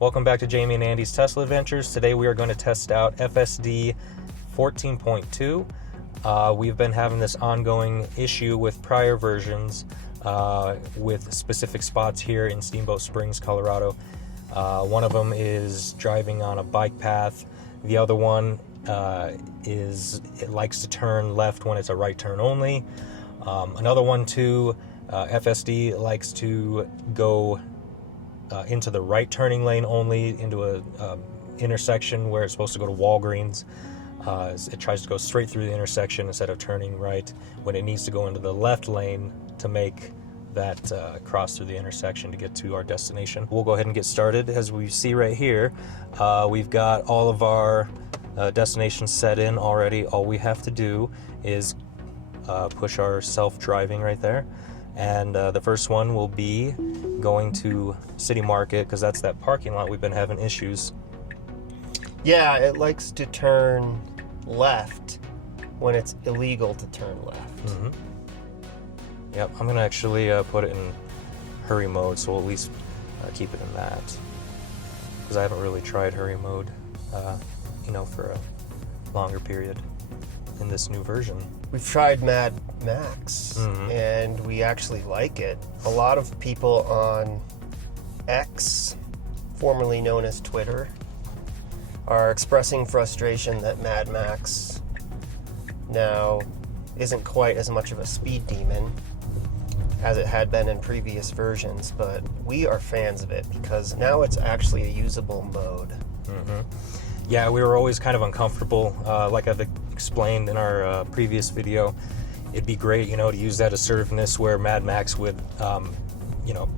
Welcome back to Jayme and Andy's Tesla Adventures. Today we are going to test out FSD 14.2. We've been having this ongoing issue with prior versions with specific spots here in Steamboat Springs, Colorado. One of them is driving on a bike path. The other one is it likes to turn left when it's a right turn only. Another one too, FSD likes to go into the right turning lane only, into a intersection where it's supposed to go to Walgreens. It tries to go straight through the intersection instead of turning right when it needs to go into the left lane to make that cross through the intersection to get to our destination. We'll go ahead and get started. As we see right here, we've got all of our destinations set in already. All we have to do is push our self-driving right there. And the first one will be going to City Market, because that's that parking lot we've been having issues. Yeah, it likes to turn left when it's illegal to turn left. Mm-hmm. Yep, I'm going to actually put it in hurry mode, so we'll at least keep it in that. Because I haven't really tried hurry mode, for a longer period in this new version. We've tried Mad Max, and we actually like it. A lot of people on X, formerly known as Twitter, are expressing frustration that Mad Max now isn't quite as much of a speed demon as it had been in previous versions, but we are fans of it because now it's actually a usable mode. Mm-hmm. Yeah, we were always kind of uncomfortable, like I've explained in our previous video. It'd be great, to use that assertiveness where Mad Max would,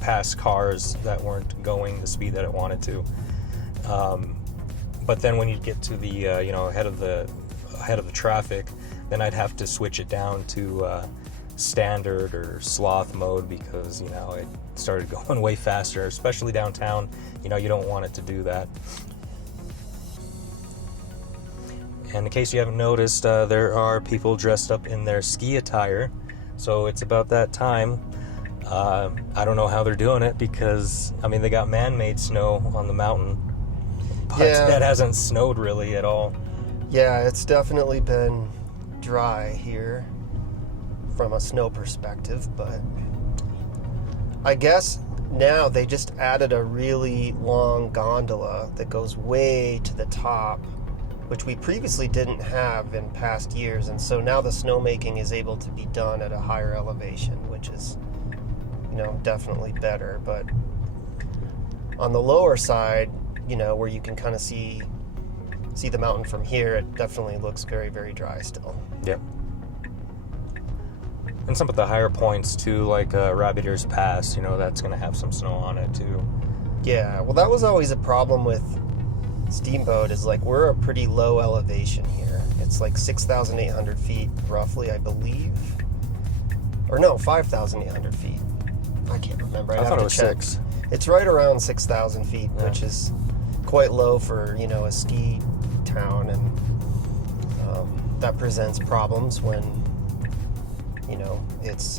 pass cars that weren't going the speed that it wanted to. But then when you get to the, ahead of the traffic, then I'd have to switch it down to standard or sloth mode because, it started going way faster, especially downtown. You don't want it to do that. And in case you haven't noticed, there are people dressed up in their ski attire. So it's about that time. I don't know how they're doing it because, they got man-made snow on the mountain. But that hasn't snowed really at all. Yeah, it's definitely been dry here from a snow perspective, but I guess now they just added a really long gondola that goes way to the top, which we previously didn't have in past years, and so now the snowmaking is able to be done at a higher elevation, which is, definitely better. But on the lower side, where you can kind of see the mountain from here, it definitely looks very, very dry still. Yep. And some of the higher points too, like Rabbit Ears Pass, that's going to have some snow on it too. Yeah, well, that was always a problem with Steamboat, is like we're a pretty low elevation here. It's like 6,800 feet roughly, I believe. Or no, 5,800 feet. I can't remember. I thought it was 6. It's right around 6,000 feet, which is quite low for, a ski town, and that presents problems when, it's,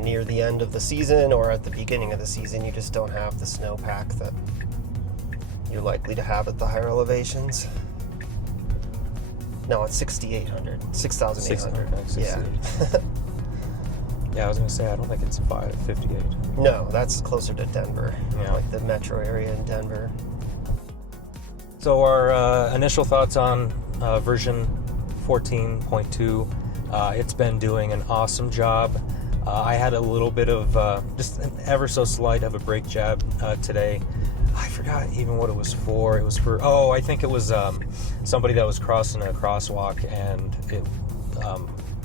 near the end of the season or at the beginning of the season. You just don't have the snowpack that you're likely to have at the higher elevations. No, it's 6,800. 6,800. Yeah. Yeah, I was going to say, I don't think it's 558. No, that's closer to Denver. Yeah. Like the metro area in Denver. So our initial thoughts on version 14.2. It's been doing an awesome job. I had a little bit of, just an ever so slight of a brake jab today. I forgot even what it was for. It was for, I think it was somebody that was crossing a crosswalk, and it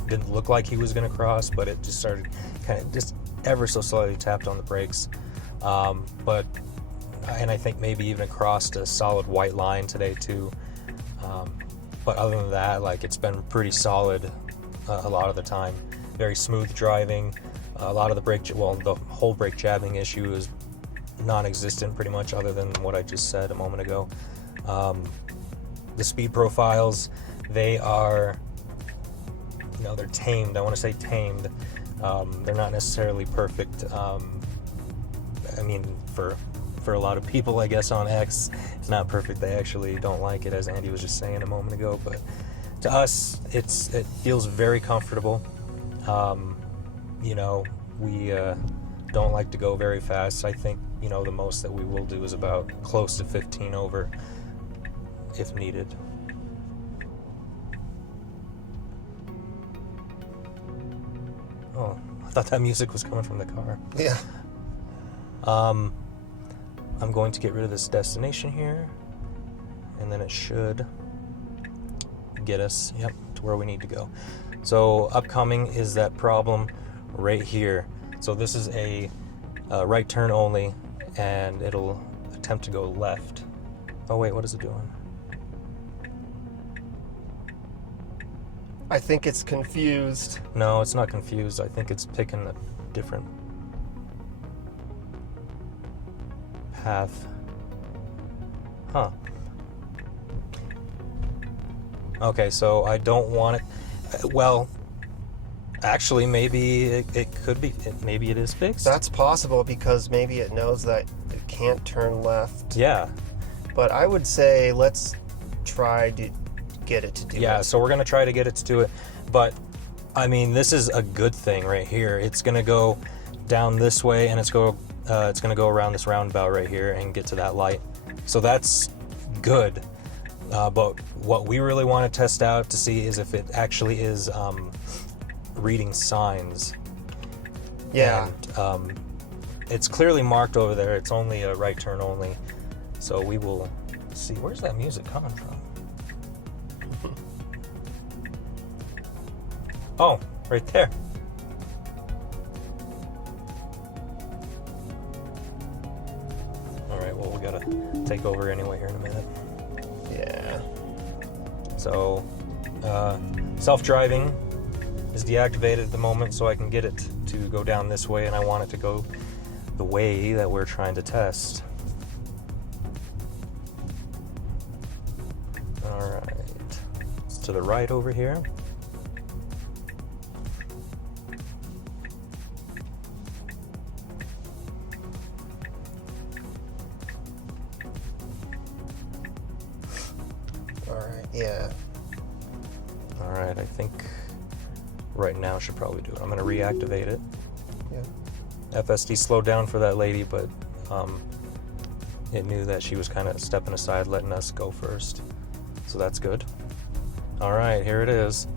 didn't look like he was going to cross, but it just started kind of just ever so slightly tapped on the brakes. And I think maybe even crossed a solid white line today too. But other than that, it's been pretty solid a lot of the time. Very smooth driving. A lot of the whole brake jabbing issue is non-existent pretty much, other than what I just said a moment ago. The speed profiles, they are, they're tamed. I want to say tamed. They're not necessarily perfect. For for a lot of people, I guess, on X, it's not perfect. They actually don't like it, as Andy was just saying a moment ago. But to us, it feels very comfortable. You know, we don't like to go very fast. I think, you know, the most that we will do is about close to 15 over if needed. Oh, I thought that music was coming from the car. Yeah. I'm going to get rid of this destination here, and then it should get us, yep, to where we need to go. So upcoming is that problem right here. So this is a right turn only, and it'll attempt to go left. Oh wait, what is it doing? I think it's confused. No, it's not confused. I think it's picking a different path. Huh. Okay, so I don't want it. Well, actually, maybe it could be. Maybe it is fixed. That's possible because maybe it knows that it can't turn left. Yeah. But I would say let's try to get it to do it. Yeah, so we're going to try to get it to do it. But, I mean, this is a good thing right here. It's going to go down this way, and it's going to go around this roundabout right here and get to that light. So that's good. But what we really want to test out to see is if it actually is reading signs. Yeah. And it's clearly marked over there. It's only a right turn only. So we will see. Where's that music coming from? Oh, right there. All right, well, we gotta take over anyway here in a minute. Yeah. So, self-driving is deactivated at the moment, so I can get it to go down this way, and I want it to go the way that we're trying to test. All right, it's to the right over here. Yeah. All right, I think right now should probably do it. I'm going to reactivate it. Yeah. FSD slowed down for that lady, but it knew that she was kind of stepping aside, letting us go first. So that's good. All right, here it is.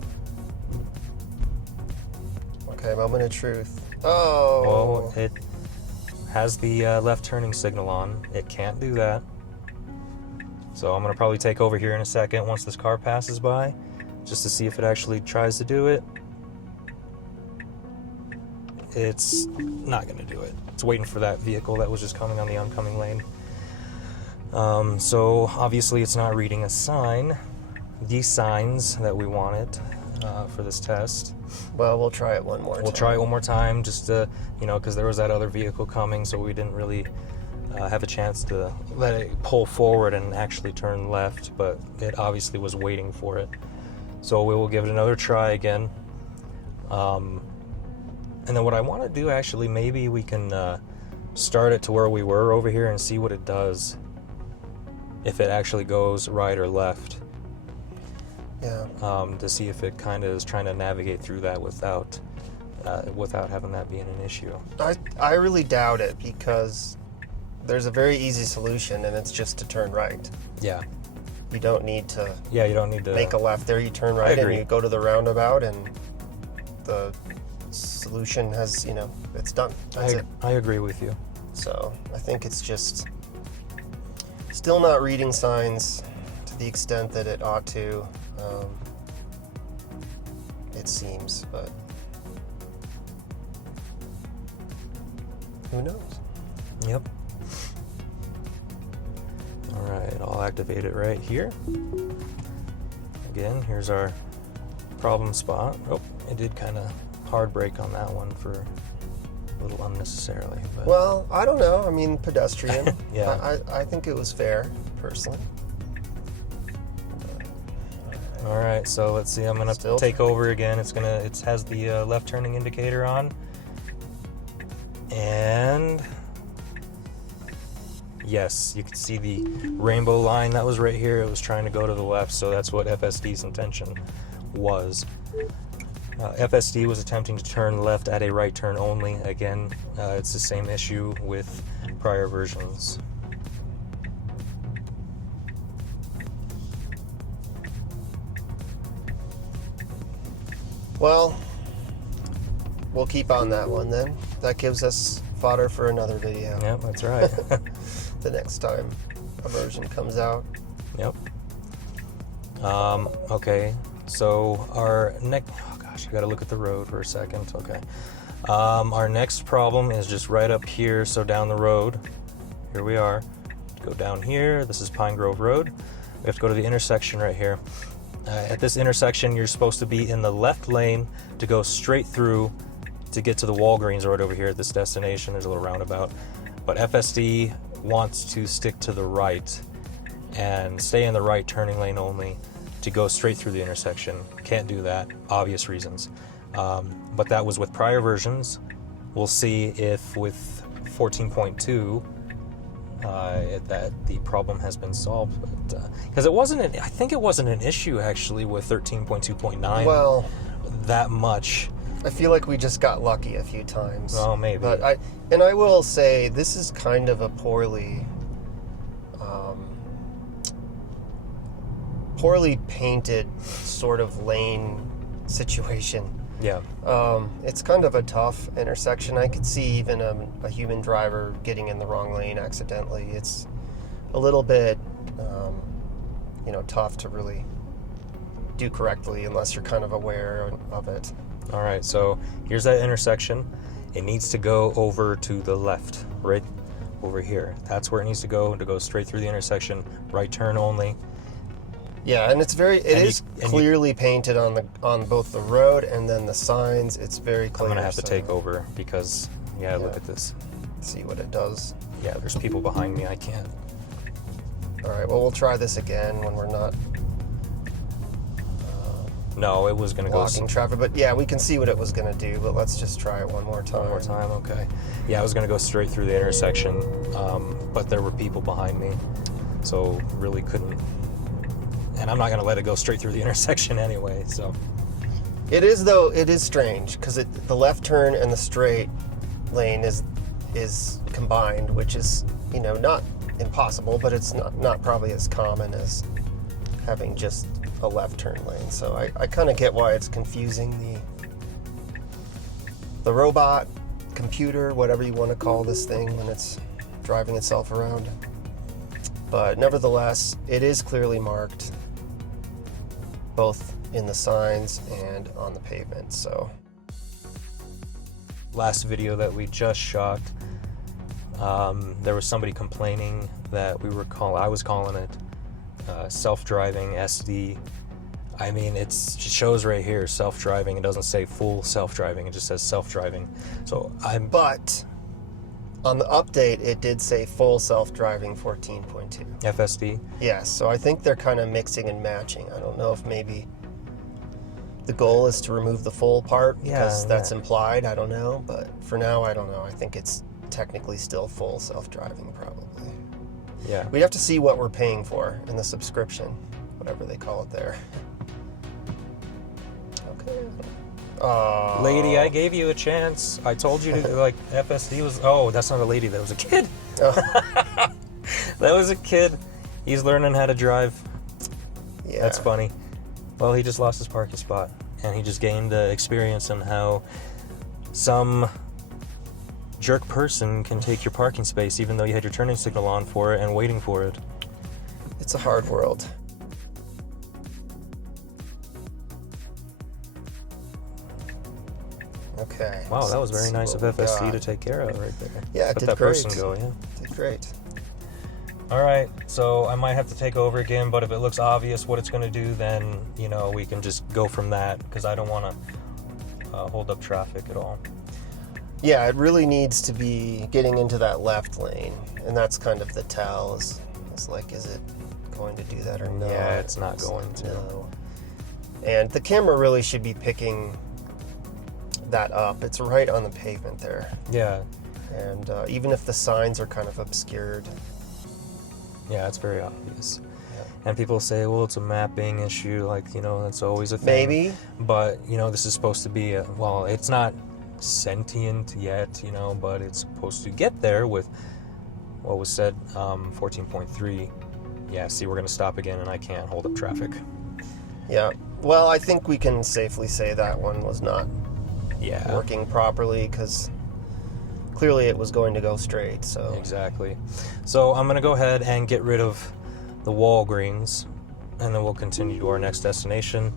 Okay, moment of truth. Oh. Oh, it has the left turning signal on. It can't do that. So I'm going to probably take over here in a second once this car passes by, just to see if it actually tries to do it. It's not going to do it. It's waiting for that vehicle that was just coming on the oncoming lane. So obviously it's not reading a sign, the signs that we wanted for this test. Well, we'll try it one more time. We'll try it one more time just to, because there was that other vehicle coming, so we didn't really have a chance to let it pull forward and actually turn left, but it obviously was waiting for it. So we will give it another try again. And then what I want to do, actually, maybe we can start it to where we were over here and see what it does, if it actually goes right or left. Yeah. To see if it kind of is trying to navigate through that without having that being an issue. I really doubt it, because there's a very easy solution, and it's just to turn right. Yeah. You don't need to. Yeah, you don't need to make a left there. You turn right and you go to the roundabout, and the solution has, it's done. That's it. I agree with you. So I think it's just still not reading signs to the extent that it ought to. It seems, but who knows? Yep. All right, I'll activate it right here. Again, here's our problem spot. Oh, it did kind of hard brake on that one for a little unnecessarily. But well, I don't know. I mean, pedestrian. Yeah. I think it was fair, personally. All right, so let's see. I'm gonna take over again. It has the left turning indicator on, and Yes, you can see the rainbow line that was right here. It was trying to go to the left, so that's what FSD's intention was. FSD was attempting to turn left at a right turn only. Again, it's the same issue with prior versions. Well, we'll keep on that one then. That gives us fodder for another video. Yep, that's right. The next time a version comes out. Yep. Okay, so our next... Oh gosh, I gotta look at the road for a second. Okay. Our next problem is just right up here, so down the road. Here we are. Go down here. This is Pine Grove Road. We have to go to the intersection right here. At this intersection, you're supposed to be in the left lane to go straight through to get to the Walgreens right over here at this destination. There's a little roundabout. But FSD wants to stick to the right and stay in the right turning lane only to go straight through the intersection. Can't do that, obvious reasons. But that was with prior versions. We'll see if with 14.2 that the problem has been solved. Because it wasn't, I think it wasn't an issue actually with 13.2.9. Well, that much. I feel like we just got lucky a few times. Oh, maybe. But I will say this is kind of a poorly painted sort of lane situation. Yeah. It's kind of a tough intersection. I could see even a human driver getting in the wrong lane accidentally. It's a little bit, tough to really do correctly unless you're kind of aware of it. All right, so here's that intersection. It needs to go over to the left, right over here. That's where it needs to go straight through the intersection, right turn only. Yeah, and it is clearly painted on both the road and then the signs. It's very clear. I'm gonna have to take over because look at this. See what it does. Yeah, there's people behind me. I can't. All right, well, we'll try this again when we're not No, it was gonna blocking traffic. But yeah, we can see what it was gonna do. But let's just try it one more time. One more time, okay. Yeah, I was gonna go straight through the intersection, but there were people behind me, so really couldn't. And I'm not going to let it go straight through the intersection anyway, so. It is strange, because the left turn and the straight lane is combined, which is, not impossible, but it's not probably as common as having just a left turn lane. So I kind of get why it's confusing the robot, computer, whatever you want to call this thing when it's driving itself around. But nevertheless, it is clearly marked, both in the signs and on the pavement. So last video that we just shot, there was somebody complaining that I was calling it self-driving SD. I mean, it shows right here self-driving. It doesn't say full self-driving. It just says self-driving. But on the update, it did say full self-driving 14.2. FSD? Yes, so I think they're kind of mixing and matching. I don't know if maybe the goal is to remove the full part because that's implied. I don't know, but for now, I don't know. I think it's technically still full self-driving, probably. Yeah. We have to see what we're paying for in the subscription, whatever they call it there. Okay. Lady, I gave you a chance. I told you to, FSD was... Oh, that's not a lady. That was a kid. Oh. That was a kid. He's learning how to drive. Yeah. That's funny. Well, he just lost his parking spot. And he just gained experience on how some jerk person can take your parking space even though you had your turning signal on for it and waiting for it. It's a hard world. Okay. Wow, that was let's very see nice of what we FSD got. to take care of right there. Yeah, it Let did that great. person go, yeah. Did great. All right, so I might have to take over again, but if it looks obvious what it's going to do, then, we can just go from that, because I don't want to hold up traffic at all. Yeah, it really needs to be getting into that left lane, and that's kind of the tell. Is it going to do that or not? Yeah, it's not going to. No. And the camera really should be picking that up. It's right on the pavement there. Yeah. And even if the signs are kind of obscured, Yeah, it's very obvious. Yeah. And people say, well, it's a mapping issue, like, that's always a thing. Maybe. But, this is supposed to be, it's not sentient yet, but it's supposed to get there with what was said, 14.3. Yeah, see, we're going to stop again, and I can't hold up traffic. Yeah. Well, I think we can safely say that one was not working properly, because clearly it was going to go straight. So exactly. So I'm going to go ahead and get rid of the Walgreens, and then we'll continue to our next destination.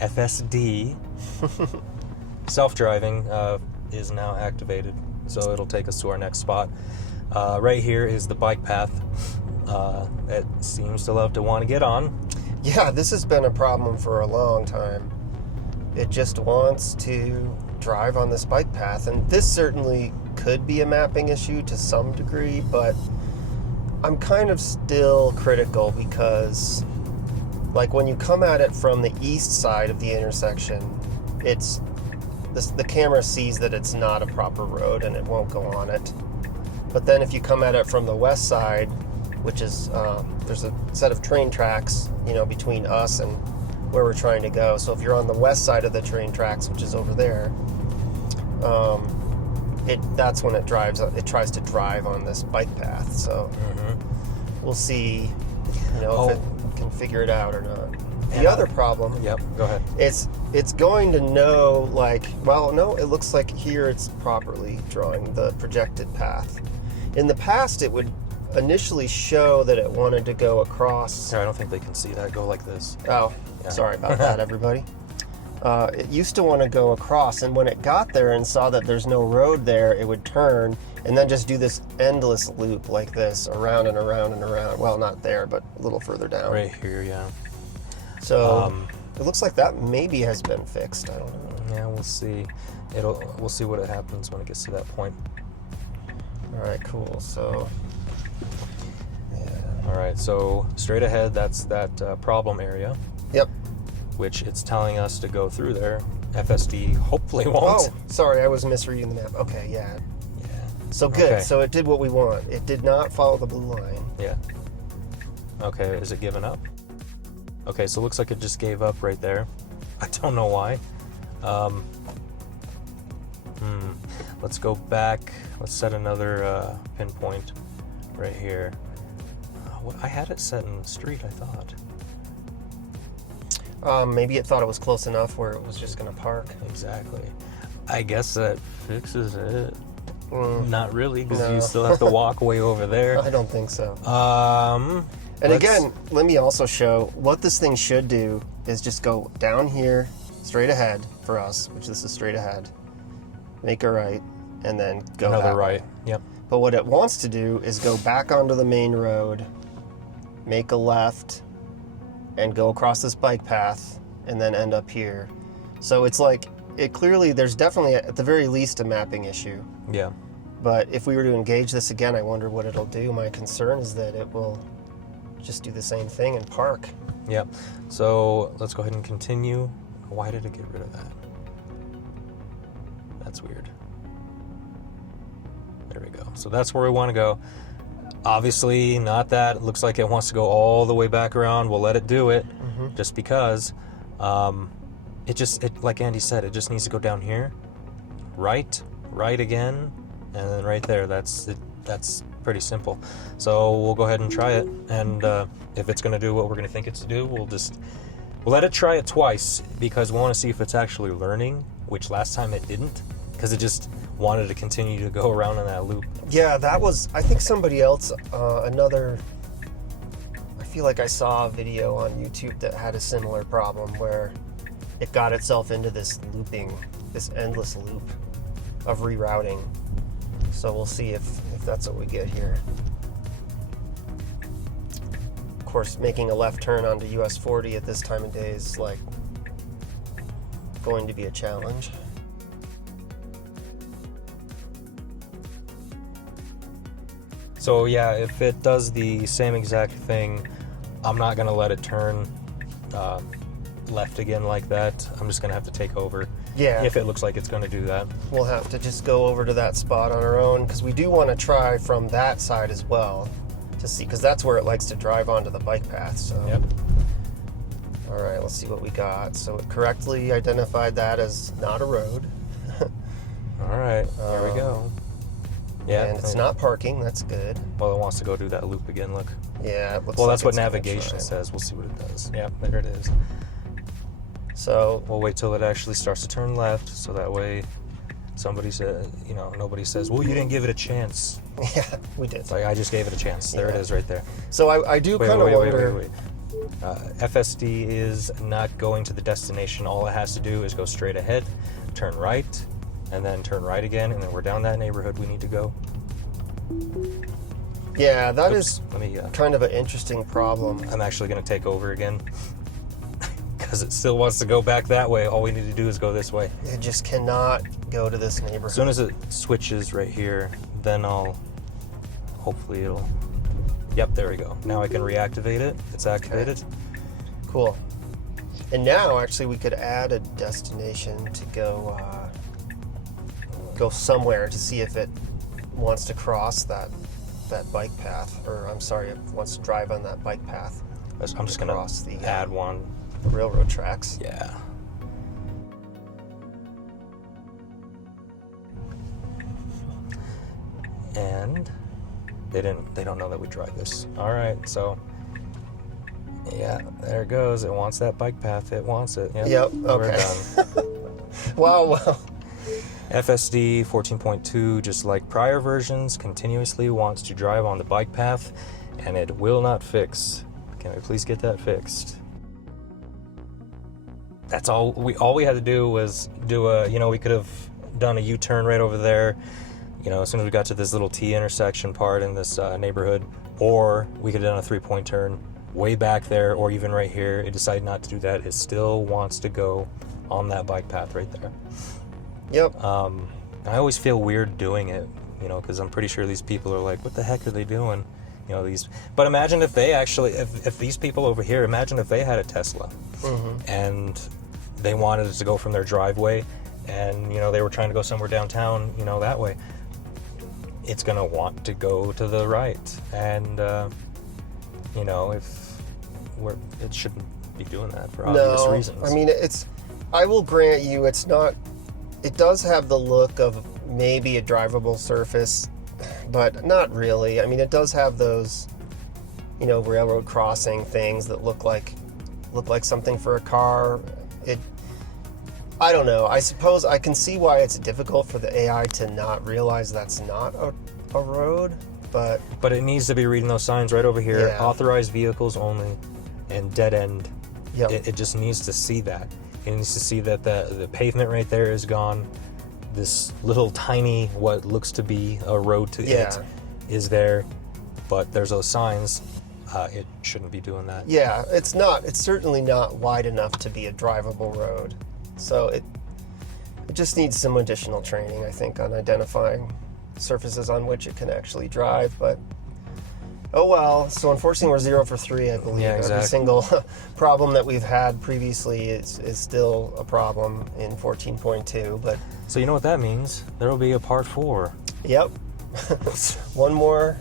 FSD, self-driving, is now activated, so it'll take us to our next spot. Right here is the bike path that seems to love to want to get on. Yeah, this has been a problem for a long time. It just wants to drive on this bike path, and this certainly could be a mapping issue to some degree, but I'm kind of still critical, because like when you come at it from the east side of the intersection, the camera sees that it's not a proper road and it won't go on it. But then if you come at it from the west side, which is there's a set of train tracks between us and where we're trying to go. So if you're on the west side of the train tracks, which is over there, that's when it tries to drive on this bike path. So we'll see if it can figure it out or not. The other problem, go ahead. It's going to know, it looks like here it's properly drawing the projected path. In the past, it would initially show that it wanted to go across. I don't think they can see that. Go like this. Oh, yeah. Sorry about that, everybody. It used to want to go across, and when it got there and saw that there's no road there, it would turn and then just do this endless loop like this, around and around and around. Well, not there, but a little further down. Right here, yeah. So it looks like that maybe has been fixed. I don't know. Yeah, we'll see. We'll see what happens when it gets to that point. All right, cool. So, yeah. All right, so straight ahead, that's that problem area. Yep. Which it's telling us to go through there. FSD hopefully won't. Oh, sorry, I was misreading the map. Okay, yeah. Yeah. So good. Okay. So it did what we want. It did not follow the blue line. Yeah. Okay, is it giving up? Okay, so it looks like it just gave up right there. I don't know why. Let's go back. Let's set another pinpoint right here. I had it set in the street, I thought. Maybe it thought it was close enough where it was just going to park. Exactly. I guess that fixes it. Not really, because No. you still have to walk way over there. I don't think so. And again, let me also show what this thing should do is just go down here, straight ahead for us, which this is straight ahead, make a right, and then go another that right. way. Yep. But what it wants to do is go back onto the main road, make a left, and go across this bike path, and then end up here. So it's like, there's definitely, at the very least, a mapping issue. Yeah. But if we were to engage this again, I wonder what it'll do. My concern is that it will just do the same thing and park. Yep. So let's go ahead and continue. Why did it get rid of that? That's weird. There we go. So that's where we want to go. Obviously, not that. It looks like it wants to go all the way back around. We'll let it do it, just because. Like Andy said, it just needs to go down here, right again, and then right there. That's it. That's pretty simple. So we'll go ahead and try it, and if it's going to do what we're going to think it's to do, we'll let it try it twice, because we want to see if it's actually learning, which last time it didn't, because it just wanted to continue to go around in that loop. Yeah, that was, I think somebody else, I feel like I saw a video on YouTube that had a similar problem where it got itself into this endless loop of rerouting. So we'll see if that's what we get here. Of course, making a left turn onto US 40 at this time of day is going to be a challenge. So yeah, if it does the same exact thing, I'm not going to let it turn left again like that. I'm just going to have to take over. Yeah. If it looks like it's going to do that. We'll have to just go over to that spot on our own, because we do want to try from that side as well to see, because that's where it likes to drive onto the bike path. So. Yep. All right, let's see what we got. So it correctly identified that as not a road. All right, here we go. Yeah, and it's not parking. That's good. Well, it wants to go do that loop again. Look. Yeah. It looks Well, like that's what it's gonna navigation try. says. We'll see what it does. Yeah, there it is. So We'll wait till it actually starts to turn left, so that way somebody says, nobody says, "Well, you didn't give it a chance." yeah, we did. It's like, I just gave it a chance. There it Yeah. is, right there. So I do kind of wonder. Wait. FSD is not going to the destination. All it has to do is go straight ahead, turn right, and then turn right again, and then we're down that neighborhood we need to go. Yeah, that Oops, is let me. kind of an interesting problem. I'm actually going to take over again because it still wants to go back that way. All we need to do is go this way. It just cannot go to this neighborhood. As soon as it switches right here, then hopefully it'll. Yep, there we go. Now I can reactivate it. It's activated. Cool. And now, actually, we could add a destination to go somewhere to see if it wants to cross that bike path, or I'm sorry, it wants to drive on that bike path. I'm just going Across the, to add one. Railroad tracks. Yeah. And they don't know that we drive this. All right, so yeah, there it goes. It wants that bike path. It wants it. Yep. We're Okay. done. Wow. Well. FSD 14.2, just like prior versions, continuously wants to drive on the bike path, and it will not fix. Can we please get that fixed? That's all we had to do was do we could have done a U-turn right over there, as soon as we got to this little T intersection part in this neighborhood, or we could have done a 3-point turn way back there, or even right here. It decided not to do that. It still wants to go on that bike path right there. Yep. I always feel weird doing it, because I'm pretty sure these people are like, what the heck are they doing? But imagine if they actually, if these people over here, imagine if they had a Tesla and they wanted it to go from their driveway and, they were trying to go somewhere downtown, that way. It's going to want to go to the right. And, it shouldn't be doing that for obvious reasons. I mean, I will grant you, it does have the look of maybe a drivable surface, but not really. I mean, it does have those, railroad crossing things that look like something for a car. I don't know. I suppose I can see why it's difficult for the AI to not realize that's not a road, but it needs to be reading those signs right over here. Yeah. Authorized vehicles only and dead end. Yep. It just needs to see that. It needs to see that the pavement right there is gone. This little tiny, what looks to be a road to it is there, but there's those signs. It shouldn't be doing that. Yeah, it's certainly not wide enough to be a drivable road. So it just needs some additional training, I think, on identifying surfaces on which it can actually drive. But oh well. So unfortunately, we're 0 for 3, I believe. Yeah, exactly. Every single problem that we've had previously is still a problem in 14.2. But So you know what that means? There will be a part 4. yep, one more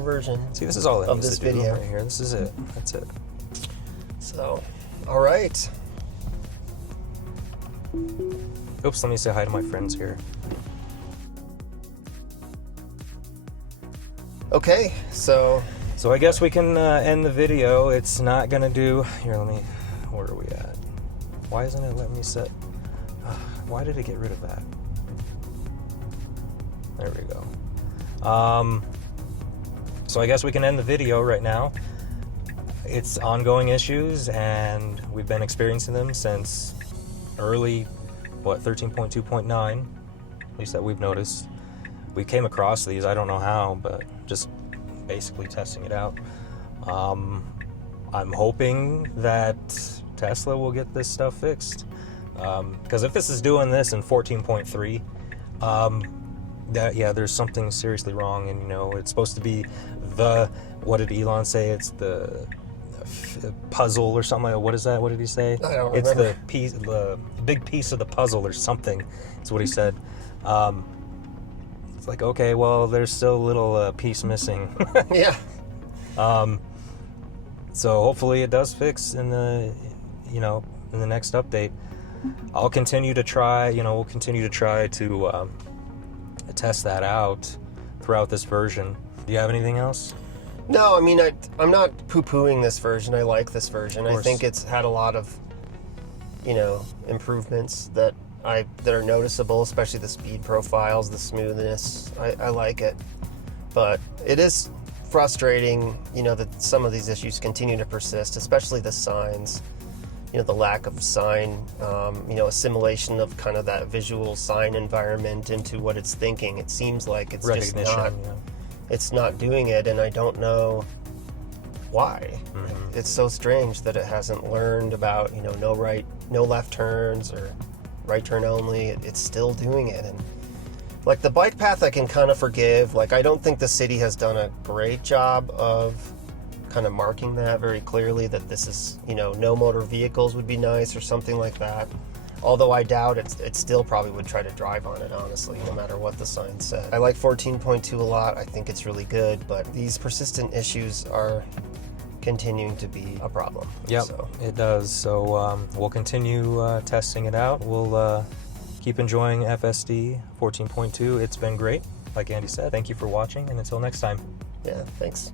version. See, this is all it Of needs this to do video. right here. This is it. That's it. So, all right. Oops, let me say hi to my friends here. Okay, so So I guess we can end the video. It's not gonna do. Here, where are we at? Why isn't it letting me set? Why did it get rid of that? There we go. So I guess we can end the video right now. It's ongoing issues, and we've been experiencing them since early, 13.2.9, at least that we've noticed. We came across these, I don't know how, but just basically testing it out. I'm hoping that Tesla will get this stuff fixed, because if this is doing this in 14.3, there's something seriously wrong. And it's supposed to be what did Elon say? It's the puzzle or something. What is that? What did he say? I don't It's remember. the big piece of the puzzle or something. That's what he said. It's like, okay, well, there's still a little piece missing. yeah. So hopefully it does fix in the next update. I'll continue to try, we'll continue to try to test that out throughout this version. Do you have anything else? No, I mean, I'm not poo-pooing this version. I like this version. I think it's had a lot of, improvements that are noticeable, especially the speed profiles, the smoothness. I like it. But it is frustrating, that some of these issues continue to persist, especially the signs. The lack of sign, assimilation of kind of that visual sign environment into what it's thinking. It seems like it's just not, it's not doing it, and I don't know why. Mm-hmm. It's so strange that it hasn't learned about, no left turns or right turn only. It's still doing it. And like the bike path I can kind of forgive. Like, I don't think the city has done a great job of kind of marking that very clearly, that this is, no motor vehicles would be nice or something like that. Although I doubt it still probably would try to drive on it, honestly, no matter what the sign said. I like 14.2 a lot. I think it's really good, but these persistent issues are continuing to be a problem. Yep, it does. So we'll continue testing it out. We'll keep enjoying FSD 14.2. It's been great, like Andy said. Thank you for watching, and until next time. Yeah, thanks.